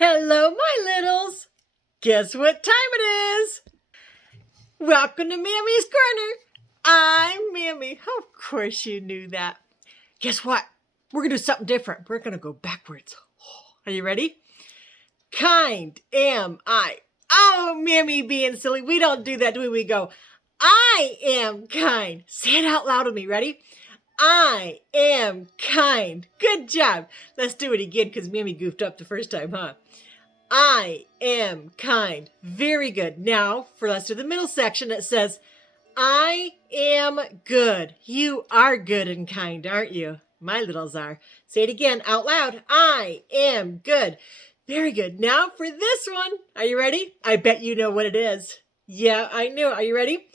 Hello, my littles. Guess what time it is? Welcome to Mammy's Corner. I'm Mammy. Of course you knew that. Guess what? We're going to do something different. We're going to go backwards. Are you ready? Kind am I. Oh, Mammy being silly. We don't do that, do we? We go, I am kind. Say it out loud with me. Ready? I am kind. Good job. Let's do it again because Mammy goofed up the first time, huh? I am kind. Very good. Now, let's do the middle section. It says, I am good. You are good and kind, aren't you? My littles are. Say it again out loud. I am good. Very good. Now for this one. Are you ready? I bet you know what it is. Yeah, I knew. Are you ready?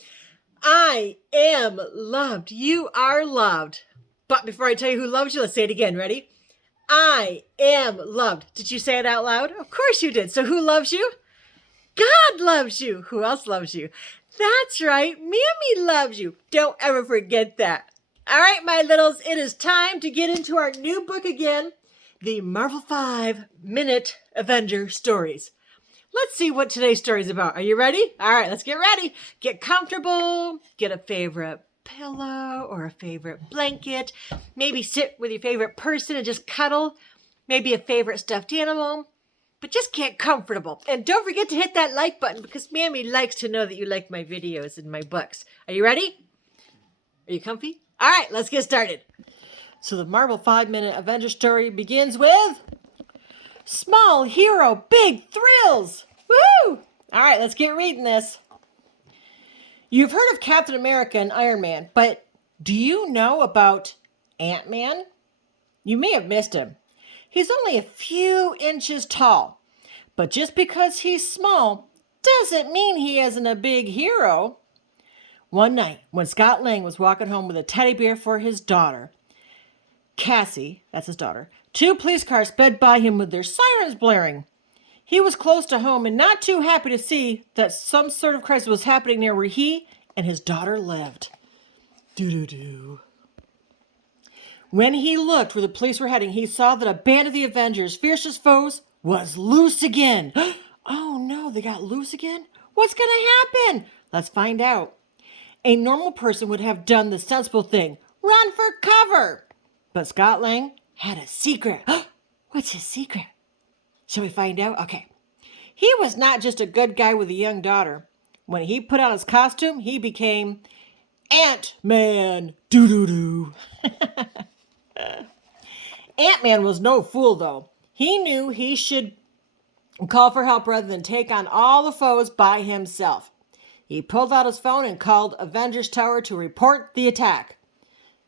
I am loved. You are loved. But before I tell you who loves you, let's say it again. Ready? I am loved. Did you say it out loud? Of course you did. So who loves you? God loves you. Who else loves you? That's right. Mammy loves you. Don't ever forget that. All right, my littles, it is time to get into our new book again, the Marvel 5-Minute Avenger Stories. Let's see what today's story is about. Are you ready? All right, let's get ready. Get comfortable. Get a favorite pillow or a favorite blanket. Maybe sit with your favorite person and just cuddle. Maybe a favorite stuffed animal. But just get comfortable. And don't forget to hit that like button because Mammy likes to know that you like my videos and my books. Are you ready? Are you comfy? All right, let's get started. So the Marvel 5-Minute Avenger story begins with Small Hero, Big Thrills. Woo! All right, let's get reading this. You've heard of Captain America and Iron Man, but do you know about Ant-Man? You may have missed him. He's only a few inches tall, but just because he's small doesn't mean he isn't a big hero. One night, when Scott Lang was walking home with a teddy bear for his daughter, Cassie, that's his daughter, two police cars sped by him with their sirens blaring. He was close to home and not too happy to see that some sort of crisis was happening near where he and his daughter lived. Doo-doo-doo. When he looked where the police were heading, he saw that a band of the Avengers' fiercest foes was loose again. Oh no, they got loose again? What's going to happen? Let's find out. A normal person would have done the sensible thing, run for cover. But Scott Lang had a secret. What's his secret? Shall we find out? Okay. He was not just a good guy with a young daughter. When he put on his costume, he became Ant-Man. Doo-doo-doo. Ant-Man was no fool, though. He knew he should call for help rather than take on all the foes by himself. He pulled out his phone and called Avengers Tower to report the attack.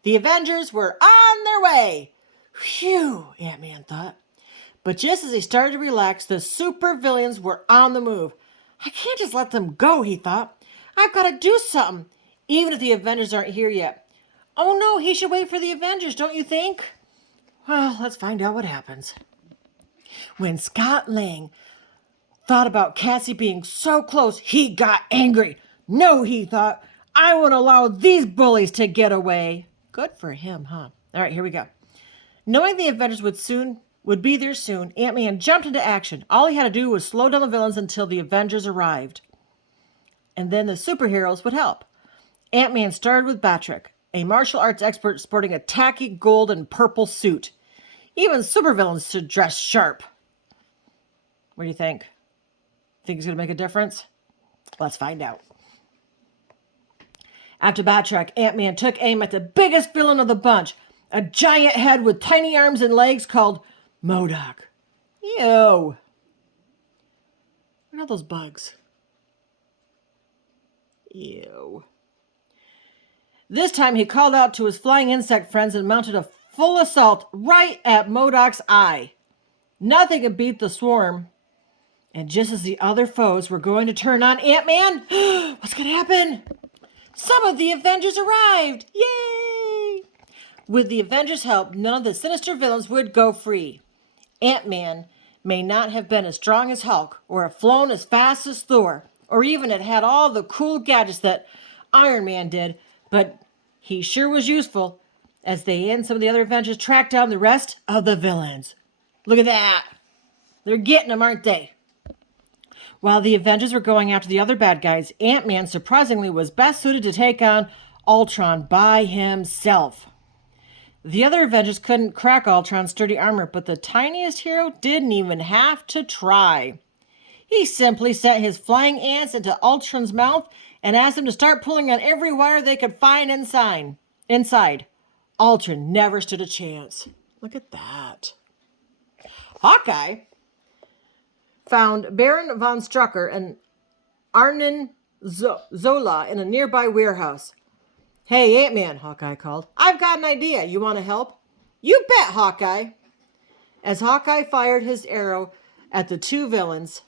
The Avengers were on their way. Phew, Ant-Man thought. But just as he started to relax, the supervillains were on the move. I can't just let them go, he thought. I've got to do something, even if the Avengers aren't here yet. Oh no, he should wait for the Avengers, don't you think? Well, let's find out what happens. When Scott Lang thought about Cassie being so close, he got angry. No, he thought, I won't allow these bullies to get away. Good for him, huh? All right, here we go. Knowing the Avengers would be there soon, Ant-Man jumped into action. All he had to do was slow down the villains until the Avengers arrived. And then the superheroes would help. Ant-Man started with Batrick, a martial arts expert sporting a tacky gold and purple suit. Even supervillains should dress sharp. What do you think? Think it's going to make a difference? Let's find out. After Batrick, Ant-Man took aim at the biggest villain of the bunch, a giant head with tiny arms and legs called MODOK. Ew. What are those bugs? Ew. This time he called out to his flying insect friends and mounted a full assault right at MODOK's eye. Nothing could beat the swarm. And just as the other foes were going to turn on Ant-Man, what's going to happen? Some of the Avengers arrived! Yay! With the Avengers' help, none of the sinister villains would go free. Ant-Man may not have been as strong as Hulk, or have flown as fast as Thor, or even had all the cool gadgets that Iron Man did, but he sure was useful as they and some of the other Avengers tracked down the rest of the villains. Look at that! They're getting them, aren't they? While the Avengers were going after the other bad guys, Ant-Man surprisingly was best suited to take on Ultron by himself. The other Avengers couldn't crack Ultron's sturdy armor, but the tiniest hero didn't even have to try. He simply set his flying ants into Ultron's mouth and asked him to start pulling on every wire they could find inside. Ultron never stood a chance. Look at that. Hawkeye found Baron von Strucker and Arnim Zola in a nearby warehouse. "Hey, Ant-Man," Hawkeye called. "I've got an idea. You want to help?" "You bet, Hawkeye." As Hawkeye fired his arrow at the two villains,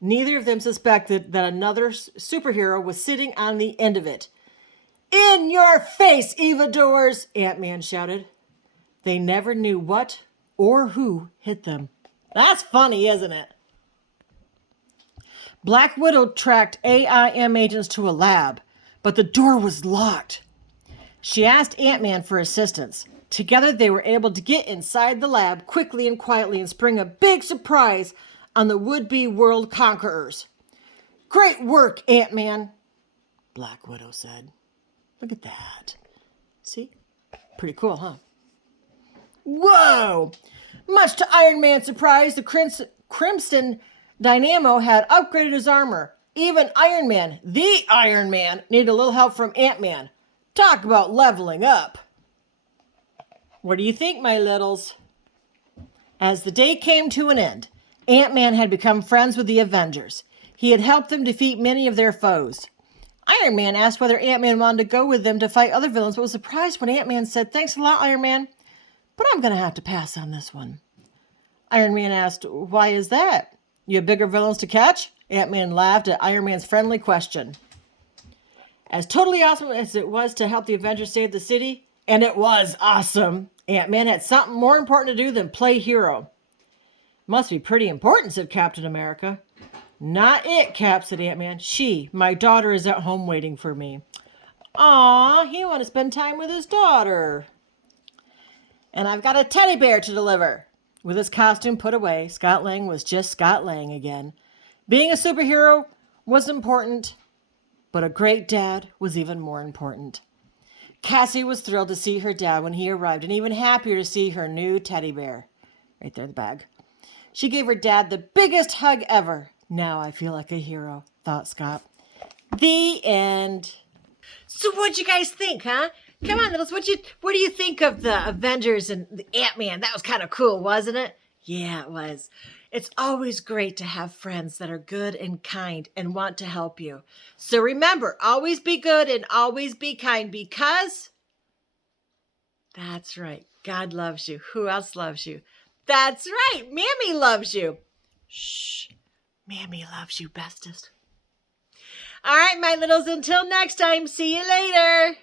neither of them suspected that another superhero was sitting on the end of it. "In your face, evildoers!" Ant-Man shouted. They never knew what or who hit them. That's funny, isn't it? Black Widow tracked AIM agents to a lab, but the door was locked. She asked Ant-Man for assistance. Together they were able to get inside the lab quickly and quietly and spring a big surprise on the would-be world conquerors. "Great work, Ant-Man," Black Widow said. Look at that. See? Pretty cool, huh? Whoa! Much to Iron Man's surprise, the Crimson Dynamo had upgraded his armor. Even Iron Man, the Iron Man, needed a little help from Ant-Man. Talk about leveling up. What do you think, my littles? As the day came to an end, Ant-Man had become friends with the Avengers. He had helped them defeat many of their foes. Iron Man asked whether Ant-Man wanted to go with them to fight other villains, but was surprised when Ant-Man said, "Thanks a lot, Iron Man, but I'm going to have to pass on this one." Iron Man asked, "Why is that? You have bigger villains to catch?" Ant-Man laughed at Iron Man's friendly question. As totally awesome as it was to help the Avengers save the city, and it was awesome, Ant-Man had something more important to do than play hero. "Must be pretty important," said Captain America. "Not it, Cap," said Ant-Man. My daughter is at home waiting for me." Aw, he want to spend time with his daughter. "And I've got a teddy bear to deliver." With his costume put away, Scott Lang was just Scott Lang again. Being a superhero was important, but a great dad was even more important. Cassie was thrilled to see her dad when he arrived, and even happier to see her new teddy bear. Right there in the bag. She gave her dad the biggest hug ever. "Now I feel like a hero," thought Scott. The end. So what'd you guys think, huh? Come on, littles. What do you think of the Avengers and the Ant-Man? That was kind of cool, wasn't it? Yeah, it was. It's always great to have friends that are good and kind and want to help you. So remember, always be good and always be kind, because that's right. God loves you. Who else loves you? That's right. Mammy loves you. Shh. Mammy loves you bestest. All right, my littles, until next time, see you later.